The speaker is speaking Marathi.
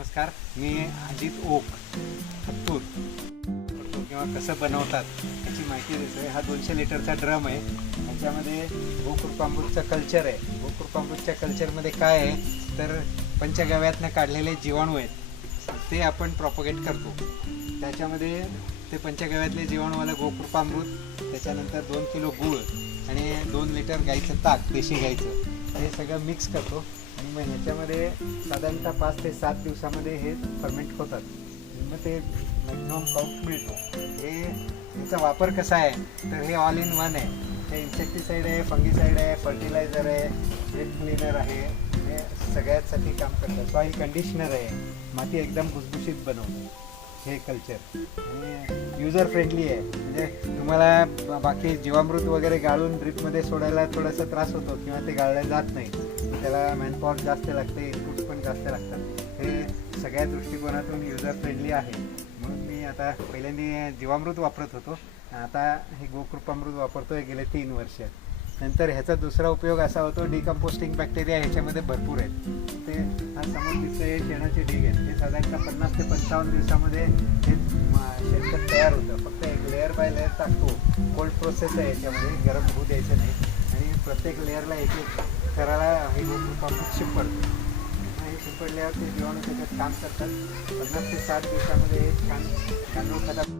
नमस्कार, मी अजित ओक हत्तूर किंवा कसं बनवतात याची माहिती देतो आहे. हा 200 लिटरचा ड्रम आहे. ह्याच्यामध्ये गोकृपामृतचं कल्चर आहे. गोकृपामृतच्या कल्चरमध्ये काय आहे तर पंचगव्यातनं काढलेले जीवाणू आहेत, ते आपण प्रॉपगेट करतो. त्याच्यामध्ये ते पंचगव्यातले जीवाणूवालं गोकृपामृत, त्याच्यानंतर 2 किलो गूळ आणि 2 लिटर गाईचं ताक, देशी गाईचं, हे सगळं मिक्स करतो. आणि मग ह्याच्यामध्ये साधारणतः 5 ते 7 दिवसामध्ये हे फर्मेंट होतात. मग ते मॅक्झिमम काउंट मिळतो. ह्याचा वापर कसा आहे तर हे ऑल इन वन आहे. हे इन्सेक्टिसाईड आहे, फंगिसाईड आहे, फर्टिलायझर आहे, वेट क्लीनर आहे, हे सगळ्यासाठी काम करतं. सॉईल कंडिशनर आहे, माती एकदम भुसभुशीत बनवतं हे कल्चर. आणि युजर फ्रेंडली आहे. म्हणजे तुम्हाला बाकी जीवामृत वगैरे गाळून ड्रिपमध्ये सोडायला थोडासा त्रास होतो किंवा ते गाळलं जात नाही, त्याला मॅनपॉवर जास्त लागते, इनपुट्स पण जास्त लागतात. हे सगळ्या दृष्टिकोनातून युजर फ्रेंडली आहे. म्हणून मी आता पहिल्यांदा जीवामृत वापरत होतो, आता हे गोकृपामृत वापरतो आहे गेले 3 वर्ष. नंतर ह्याचा दुसरा उपयोग असा होतो, डिकम्पोस्टिंग बॅक्टेरिया ह्याच्यामध्ये भरपूर आहेत. ते हा समोर दिसते शेणाचे ढीग आहेत, ते साधारणतः 50 ते 55 दिवसामध्ये हे शेणखत तयार होतं. फक्त एक लेअर बाय लेअर टाकतो. कोल्ड प्रोसेस आहे याच्यामध्ये, गरम होऊ द्यायचं नाही. आणि प्रत्येक लेअरला एक करायला हे गोकृपामृत शिंपडतो. हे शिंपडल्यावर ते जीवाणू त्याच्यात काम करतात. 50 ते 60 दिवसामध्ये हे छान गांडूळ खतात.